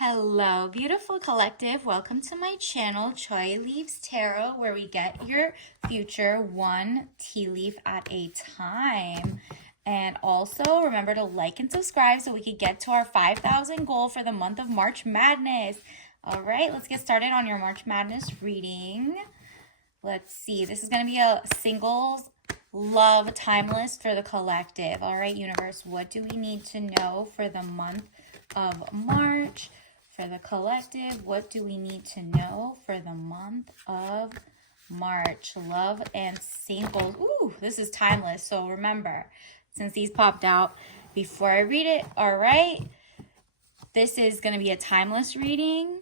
Hello, beautiful collective. Welcome to my channel, Choi Leaves Tarot, where we get your future one tea leaf at a time. And also remember to like and subscribe so we can get to our 5,000 goal for the month of March Madness. All right, let's get started on your March Madness reading. Let's see. This is going to be a singles love timeless for the collective. All right, universe, what do we need to know for the month of March? For the collective, what do we need to know for the month of March? Love and singles. Ooh, this is timeless. So remember, since these popped out before I read it, all right, this is going to be a timeless reading.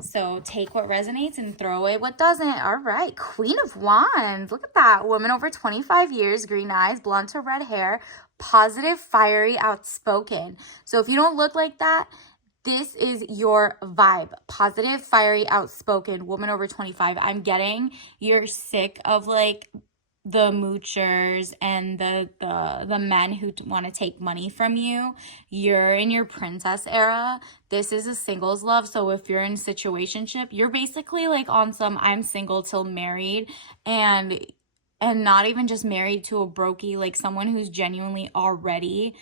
So take what resonates and throw away what doesn't. All right, Queen of Wands. Look at that. Woman over 25 years, green eyes, blonde to red hair, positive, fiery, outspoken. So if you don't look like that, this is your vibe. Positive, fiery, outspoken, woman over 25. I'm getting you're sick of like the moochers and the men who want to take money from you. You're in your princess era. This is a singles love. So if you're in a situationship, you're basically like on some I'm single till married, and not even just married to a brokey, like someone who's genuinely already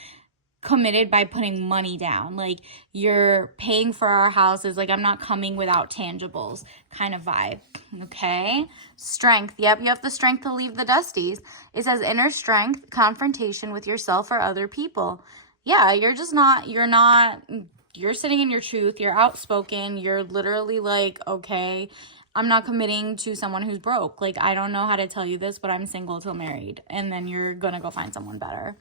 committed by putting money down. Like, you're paying for our houses, like I'm not coming without tangibles kind of vibe. Okay, strength. Yep, you have the strength to leave the dusties. It says inner strength, confrontation with yourself or other people. Yeah, you're sitting in your truth, you're outspoken, you're literally like, okay, I'm not committing to someone who's broke. Like, I don't know how to tell you this, but I'm single till married, and then you're gonna go find someone better.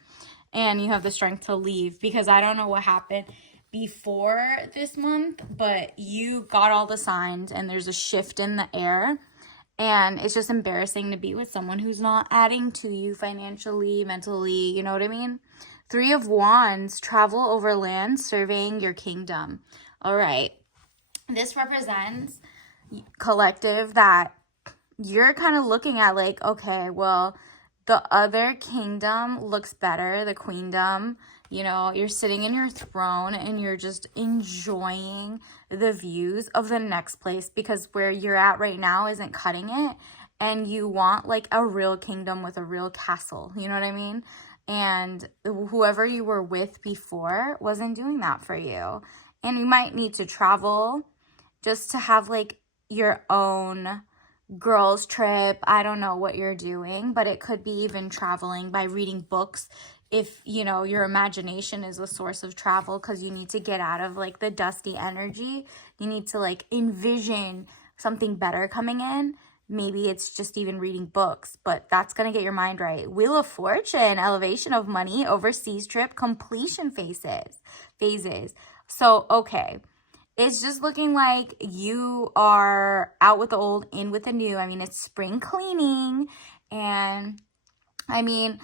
And you have the strength to leave, because I don't know what happened before this month, but you got all the signs and there's a shift in the air, and it's just embarrassing to be with someone who's not adding to you financially, mentally, you know what I mean? Three of Wands, travel over land, surveying your kingdom. All right, this represents collective that you're kind of looking at like, okay, well, the other kingdom looks better, the queendom. You know, you're sitting in your throne and you're just enjoying the views of the next place, because where you're at right now isn't cutting it. And you want like a real kingdom with a real castle. You know what I mean? And whoever you were with before wasn't doing that for you. And you might need to travel just to have like your own girls trip. I don't know what you're doing, but it could be even traveling by reading books. If you know your imagination is a source of travel, because you need to get out of like the dusty energy, you need to like envision something better coming in. Maybe it's just even reading books, but that's going to get your mind right. Wheel of Fortune, elevation of money, overseas trip, completion phases. So okay, it's just looking like you are out with the old, in with the new. I mean, it's spring cleaning, and I mean,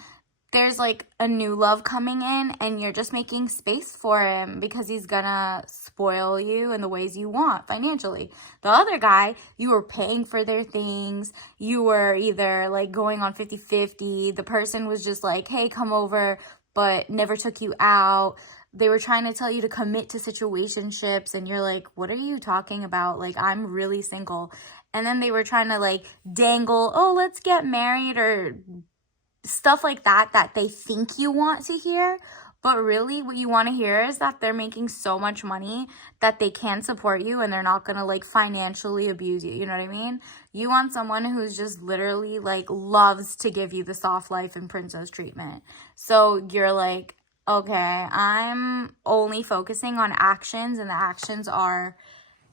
there's like a new love coming in, and you're just making space for him because he's gonna spoil you in the ways you want financially. The other guy, you were paying for their things. You were either like going on 50-50. The person was just like, hey, come over, but never took you out. They were trying to tell you to commit to situationships, and you're like, what are you talking about? Like, I'm really single. And then they were trying to like dangle, oh, let's get married, or stuff like that they think you want to hear. But really what you want to hear is that they're making so much money that they can support you, and they're not going to like financially abuse you. You know what I mean? You want someone who's just literally like loves to give you the soft life and princess treatment. So you're like, okay, I'm only focusing on actions, and the actions are,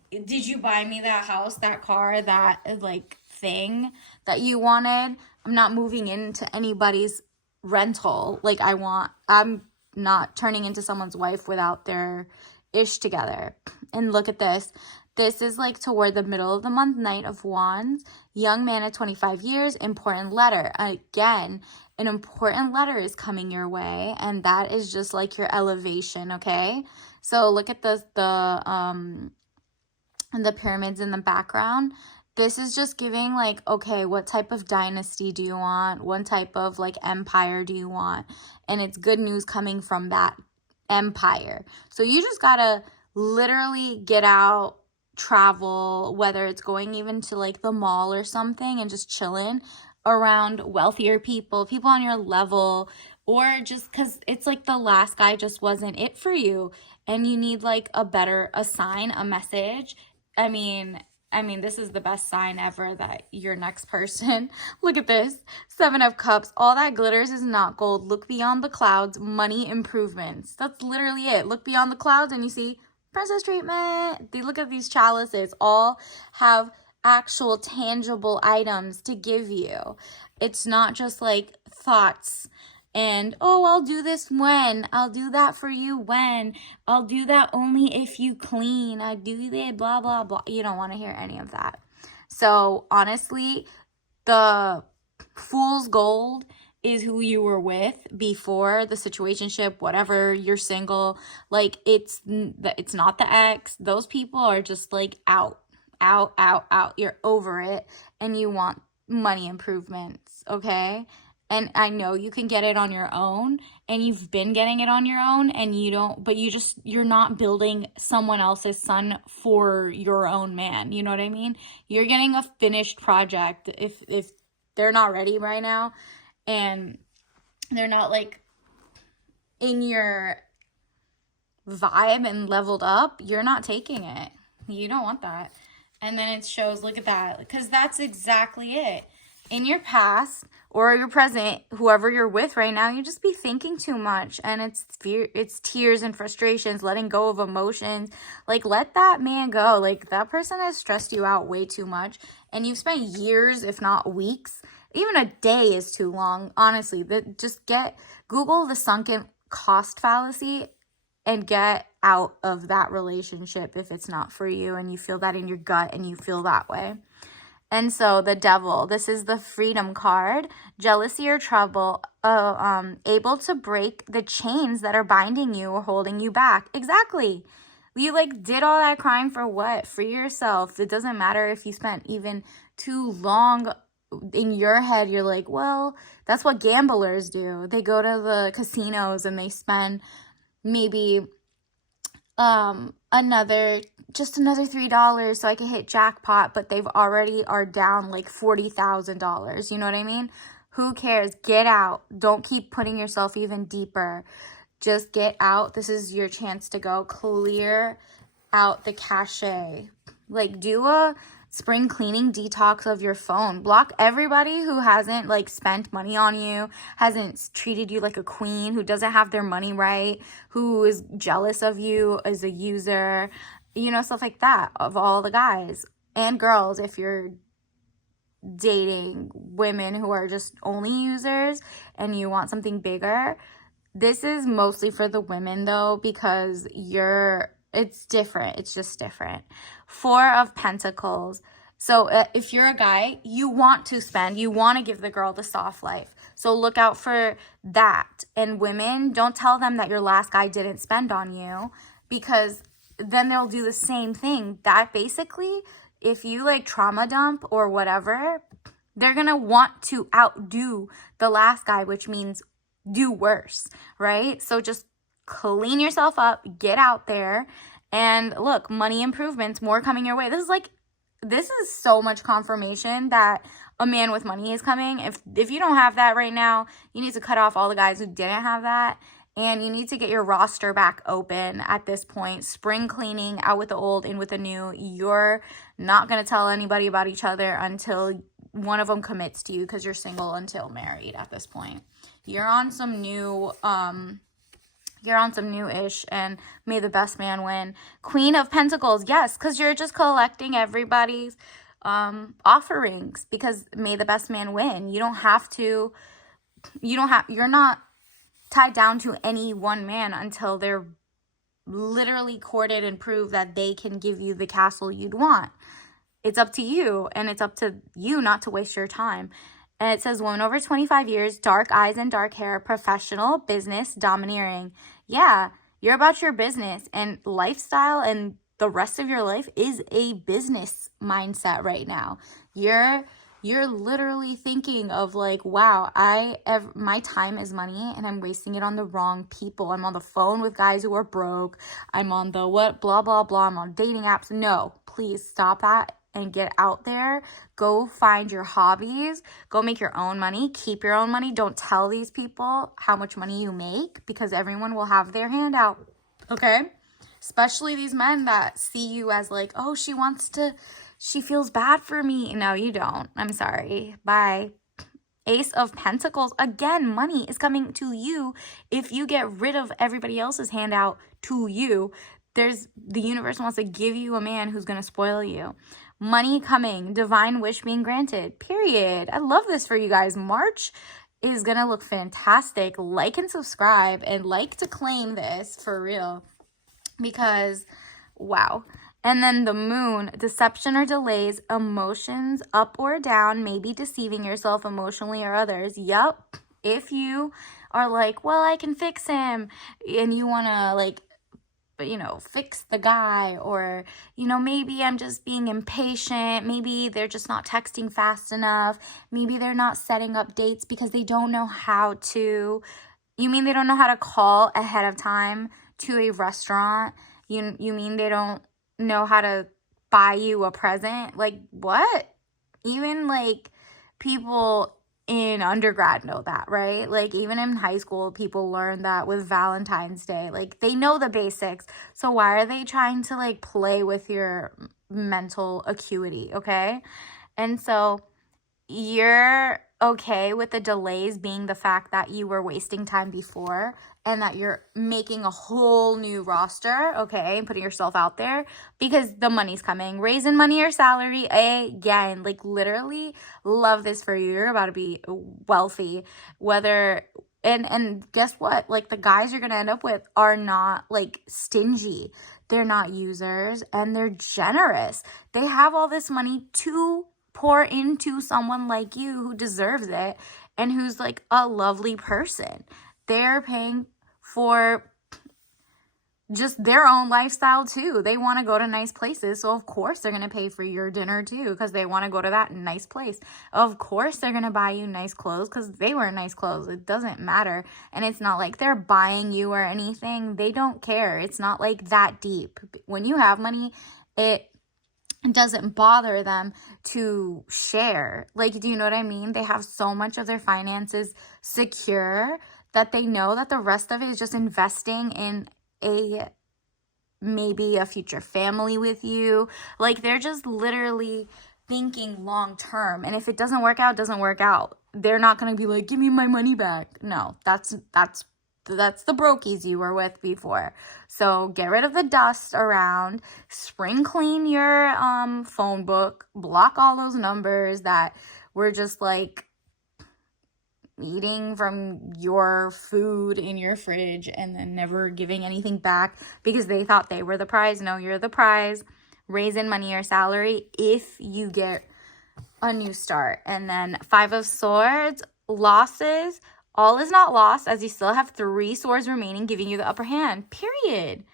did you buy me that house, that car, that like thing that you wanted? I'm not moving into anybody's rental. Like, I'm not turning into someone's wife without their ish together. And look at this. This is like toward the middle of the month, Knight of Wands, young man at 25 years, important letter. Again, an important letter is coming your way, and that is just like your elevation, okay? So look at the pyramids in the background. This is just giving like, okay, what type of dynasty do you want? What type of like empire do you want? And it's good news coming from that empire. So you just gotta literally get out, travel, whether it's going even to like the mall or something and just chilling around wealthier people, people on your level, or just because it's like the last guy just wasn't it for you and you need like a sign, a message. I mean, this is the best sign ever that your next person, look at this, 7 of Cups, all that glitters is not gold. Look beyond the clouds, money improvements. That's literally it. Look beyond the clouds and you see princess treatment. They look at these chalices, all have actual tangible items to give you. It's not just like thoughts and, oh, I'll do this when, I'll do that for you when, I'll do that only if you clean, I do that, blah, blah, blah. You don't want to hear any of that. So honestly, the fool's gold is who you were with before the situationship, whatever, you're single. Like, it's not the ex. Those people are just like out. You're over it and you want money improvements, okay? And I know you can get it on your own and you've been getting it on your own and you don't, but you're not building someone else's son for your own man. You know what I mean? You're getting a finished project. If they're not ready right now and they're not like in your vibe and leveled up, you're not taking it. You don't want that. And then it shows, look at that, because that's exactly it. In your past or your present, whoever you're with right now, you just be thinking too much, and it's fear, it's tears and frustrations, letting go of emotions. Like, let that man go. Like, that person has stressed you out way too much, and you've spent years, if not weeks. Even a day is too long, honestly. Google the sunken cost fallacy and get out of that relationship if it's not for you and you feel that in your gut and you feel that way. And so the Devil, this is the Freedom card. Jealousy or trouble, able to break the chains that are binding you or holding you back. Exactly. You like did all that crying for what? Free yourself. It doesn't matter if you spent even too long in your head. You're like, well, that's what gamblers do. They go to the casinos and they spend maybe another $3 so I can hit jackpot, but they've already are down like $40,000. You know what I mean? Who cares? Get out. Don't keep putting yourself even deeper. Just get out. This is your chance to go clear out the cachet. Like, do a spring cleaning detox of your phone. Block everybody who hasn't like spent money on you, hasn't treated you like a queen, who doesn't have their money right, who is jealous of you as a user, you know, stuff like that, of all the guys and girls. If you're dating women who are just only users and you want something bigger, this is mostly for the women though, because it's different. It's just different. 4 of Pentacles. So if you're a guy, you want to spend, you want to give the girl the soft life. So look out for that. And women, don't tell them that your last guy didn't spend on you, because then they'll do the same thing. That basically, if you like trauma dump or whatever, they're going to want to outdo the last guy, which means do worse, right? So just clean yourself up, get out there, and look, money improvements, more coming your way. This is so much confirmation that a man with money is coming. If you don't have that right now, you need to cut off all the guys who didn't have that, and you need to get your roster back open at this point. Spring cleaning, out with the old, in with the new. You're not going to tell anybody about each other until one of them commits to you, because you're single until married at this point. You're on some new-ish, and may the best man win. Queen of Pentacles, yes, because you're just collecting everybody's offerings, because may the best man win. You're not tied down to any one man until they're literally courted and prove that they can give you the castle you'd want. It's up to you, and it's up to you not to waste your time. And it says, woman over 25 years, dark eyes and dark hair, professional, business, domineering. Yeah, you're about your business, and lifestyle and the rest of your life is a business mindset right now. you're literally thinking of like, wow, my time is money and I'm wasting it on the wrong people. I'm on the phone with guys who are broke. I'm on the what, blah, blah, blah. I'm on dating apps. No, please stop that and get out there. Go find your hobbies. Go make your own money. Keep your own money. Don't tell these people how much money you make, because everyone will have their hand out. Okay? Especially these men that see you as like, oh, she feels bad for me. No, you don't. I'm sorry. Bye. Ace of Pentacles. Again, money is coming to you if you get rid of everybody else's handout to you. The universe wants to give you a man who's going to spoil you. Money coming. Divine wish being granted. Period. I love this for you guys. March is going to look fantastic. Like and subscribe, and like to claim this for real, because wow. And then the moon, deception or delays, emotions up or down, maybe deceiving yourself emotionally or others. Yup. If you are like, well, I can fix him, and you want to like, fix the guy, or, maybe I'm just being impatient. Maybe they're just not texting fast enough. Maybe they're not setting up dates because they don't know how to. You mean they don't know how to call ahead of time to a restaurant? You mean they don't know how to buy you a present? Like, what? Even like people in undergrad know that, right? Like even in high school, people learn that with Valentine's Day. Like they know the basics. So why are they trying to like play with your mental acuity? Okay. And so you're okay with the delays being the fact that you were wasting time before, and that you're making a whole new roster, okay, and putting yourself out there because the money's coming. Raising money or salary, again, like literally love this for you. You're about to be wealthy. And guess what? Like the guys you're going to end up with are not like stingy. They're not users, and they're generous. They have all this money to pour into someone like you who deserves it and who's like a lovely person. They're paying for just their own lifestyle too. They want to go to nice places, so of course they're going to pay for your dinner too, because they want to go to that nice place. Of course they're going to buy you nice clothes because they wear nice clothes. It doesn't matter. And it's not like they're buying you or anything. They don't care. It's not like that deep. When you have money, it doesn't bother them to share. Like, do you know what I mean? They have so much of their finances secure that they know that the rest of it is just investing in maybe a future family with you. Like they're just literally thinking long term. And if it doesn't work out, it doesn't work out. They're not going to be like, give me my money back. No, that's the brokies you were with before. So get rid of the dust around, spring clean your phone book, block all those numbers that were just like eating from your food in your fridge and then never giving anything back because they thought they were the prize. No, you're the prize. Raise in money or salary if you get a new start. And then 5 of Swords, losses. All is not lost, as you still have 3 swords remaining, giving you the upper hand. Period.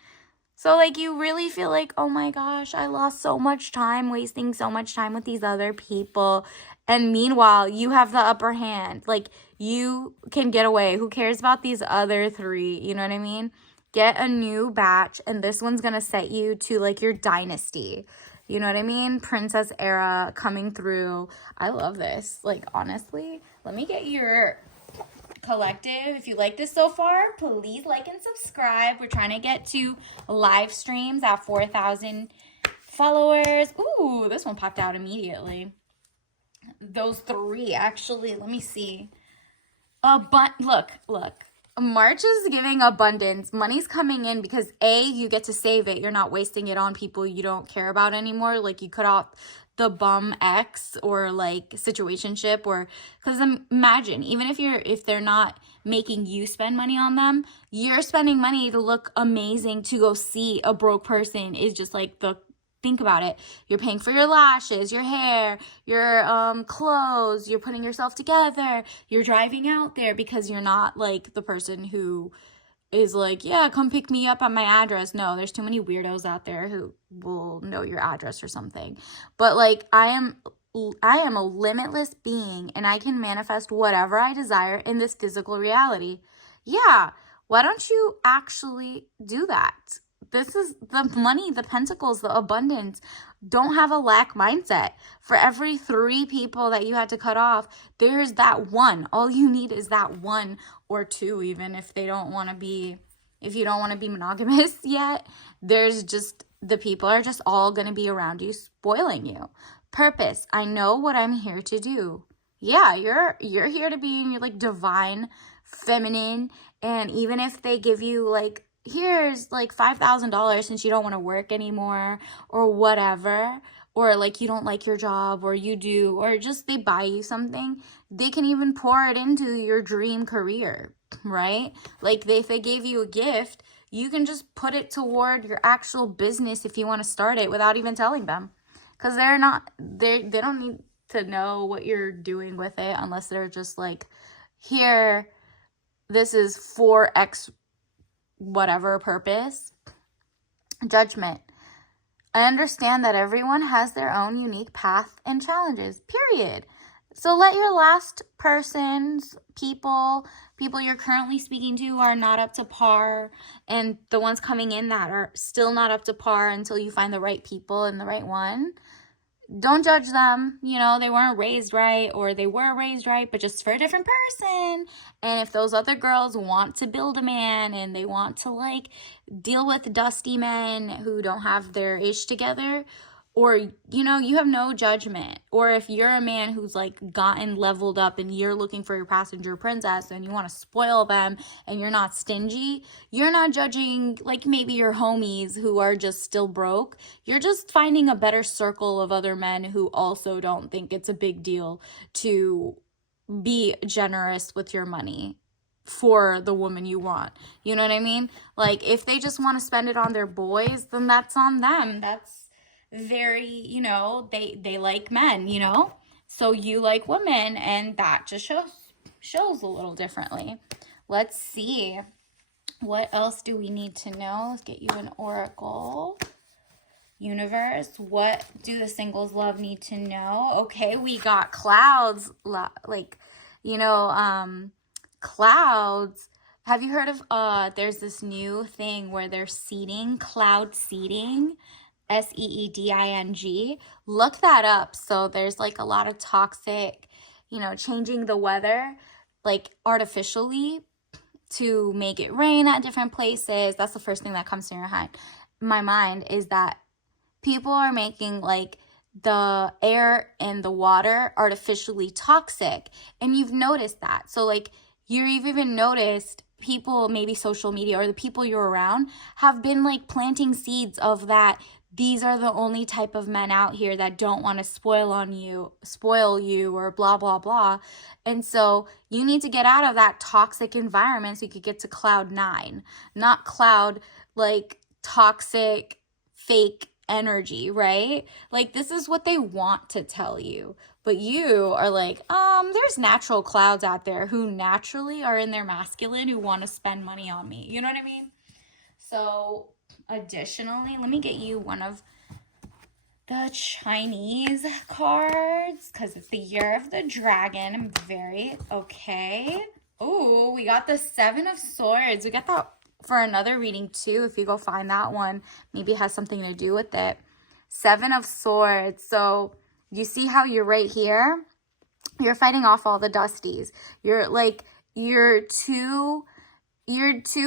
So, like, you really feel like, oh my gosh, I lost so much time, wasting so much time with these other people. And meanwhile, you have the upper hand. Like, you can get away. Who cares about these other 3? You know what I mean? Get a new batch, and this one's going to set you to, like, your dynasty. You know what I mean? Princess era coming through. I love this. Like, honestly, let me get your collective. If you like this so far, please like and subscribe. We're trying to get to live streams at 4,000 followers. Ooh, this one popped out immediately. Those 3, actually. Let me see. Look. March is giving abundance. Money's coming in because you get to save it. You're not wasting it on people you don't care about anymore. Like you cut off the bum ex or like situationship, or because imagine even if they're not making you spend money on them, you're spending money to look amazing to go see a broke person is just like think about it. You're paying for your lashes, your hair, your clothes, you're putting yourself together, you're driving out there because you're not like the person who is like, yeah, come pick me up at my address. No, there's too many weirdos out there who will know your address or something. But like I am I am a limitless being and I can manifest whatever I desire in this physical reality. Yeah, why don't you actually do that? This is the money, the pentacles, the abundance. Don't have a lack mindset. For every 3 people that you had to cut off, there's that one. All you need is that one or 2, even if they don't want to be, if you don't want to be monogamous yet. There's just, the people are just all going to be around you spoiling you. Purpose. I know what I'm here to do. Yeah, you're here to be in your like divine feminine. And even if they give you like, here's like $5,000 since you don't want to work anymore or whatever, or like you don't like your job or you do, or just they buy you something, they can even pour it into your dream career, right? Like if they gave you a gift, you can just put it toward your actual business if you want to start it without even telling them. Because they don't need to know what you're doing with it unless they're just like, here, this is for X whatever purpose. Judgment. I understand that everyone has their own unique path and challenges, period. So let your last person's people you're currently speaking to are not up to par, and the ones coming in that are still not up to par until you find the right people and the right one. Don't judge them. You know, they weren't raised right, or they were raised right, but just for a different person. And if those other girls want to build a man and they want to like deal with dusty men who don't have their ish together, or, you know, you have no judgment. Or if you're a man who's like gotten leveled up and you're looking for your passenger princess and you want to spoil them and you're not stingy, you're not judging like maybe your homies who are just still broke. You're just finding a better circle of other men who also don't think it's a big deal to be generous with your money for the woman you want. You know what I mean? Like if they just want to spend it on their boys, then that's on them. That's very, you know, they like men, you know, so you like women, and that just shows a little differently. Let's see, what else do we need to know? Let's get you an oracle. Universe, what do the singles love need to know? Okay, we got clouds, like, you know, clouds. Have you heard of there's this new thing where they're seeding, cloud seeding, SEEDING. Look that up. So there's like a lot of toxic, you know, changing the weather like artificially to make it rain at different places. That's the first thing that comes to my mind is that people are making like the air and the water artificially toxic. And you've noticed that. So like you've even noticed people, maybe social media or the people you're around, have been like planting seeds of that. These are the only type of men out here that don't want to spoil you, or blah, blah, blah. And so you need to get out of that toxic environment so you could get to cloud 9, not cloud like toxic, fake energy, right? Like this is what they want to tell you. But you are like, there's natural clouds out there who naturally are in their masculine who want to spend money on me. You know what I mean? So additionally, let me get you one of the Chinese cards because it's the year of the dragon. I'm very okay. Oh, we got the 7 of Swords. We got that for another reading too. If you go find that one, maybe it has something to do with it. 7 of Swords. So you see how you're right here? You're fighting off all the dusties. You're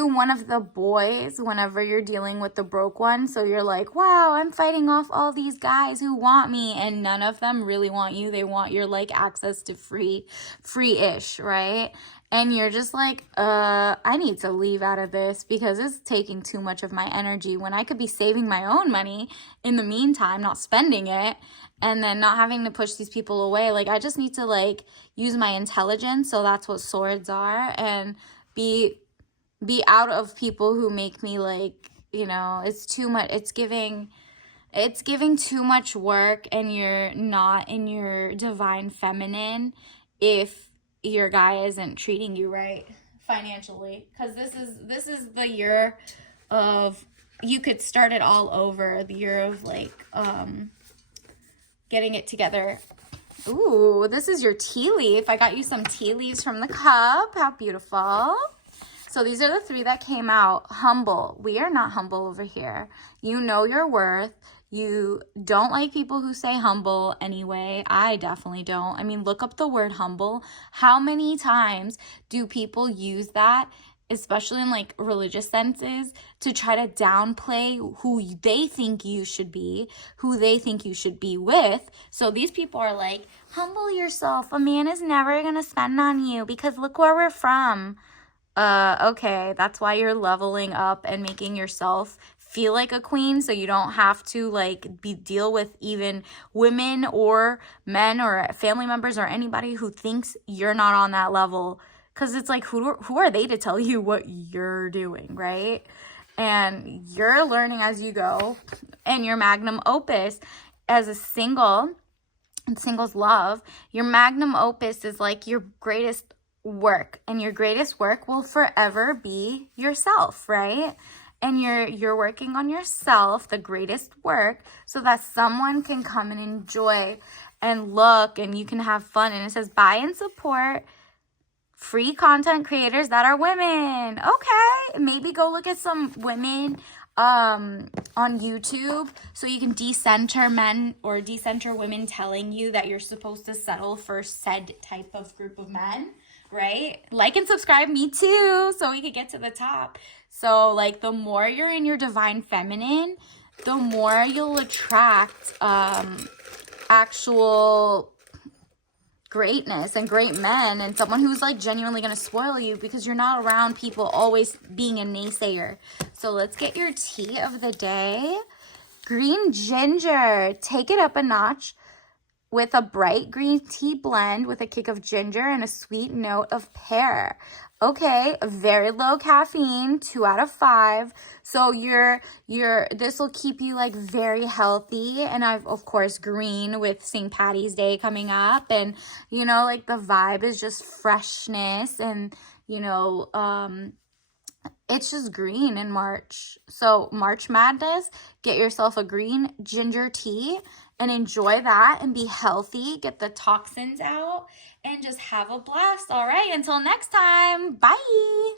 one of the boys whenever you're dealing with the broke one. So you're like, wow, I'm fighting off all these guys who want me, and none of them really want you. They want your like access to free-ish, right? And you're just like, I need to leave out of this because it's taking too much of my energy when I could be saving my own money in the meantime, not spending it, and then not having to push these people away. Like I just need to like use my intelligence. So that's what swords are, and be out of people who make me like, you know, it's too much. It's giving too much work, and you're not in your divine feminine if your guy isn't treating you right financially. Because this is the year of, you could start it all over, the year of like getting it together Ooh, this is your tea leaf. I got you some tea leaves from the cup. How beautiful. So these are the 3 that came out. Humble. We are not humble over here. You know your worth. You don't like people who say humble anyway. I definitely don't. I mean, look up the word humble. How many times do people use that, especially in like religious senses, to try to downplay who they think you should be, who they think you should be with? So these people are like, humble yourself. A man is never going to spend on you because look where we're from. Okay, that's why you're leveling up and making yourself feel like a queen, so you don't have to like deal with even women or men or family members or anybody who thinks you're not on that level, because it's like, who are they to tell you what you're doing, right? And you're learning as you go. And your magnum opus as a single, and singles love, your magnum opus is like your greatest work, and your greatest work will forever be yourself, right? And you're working on yourself, the greatest work, so that someone can come and enjoy and look, and you can have fun. And it says buy and support free content creators that are women. Okay, maybe go look at some women on YouTube, so you can decenter men or decenter women telling you that you're supposed to settle for said type of group of men, right? Like and subscribe, me too, so we could get to the top. So like, the more you're in your divine feminine, the more you'll attract actual greatness and great men, and someone who's like genuinely going to spoil you, because you're not around people always being a naysayer. So let's get your tea of the day. Green ginger. Take it up a notch with a bright green tea blend with a kick of ginger and a sweet note of pear. Okay, very low caffeine, 2 out of 5. So this will keep you like very healthy. And I've, of course, green with St. Patty's Day coming up, and you know, like the vibe is just freshness, and you know, it's just green in March. So March Madness, get yourself a green ginger tea and enjoy that and be healthy. Get the toxins out and just have a blast. All right, until next time. Bye.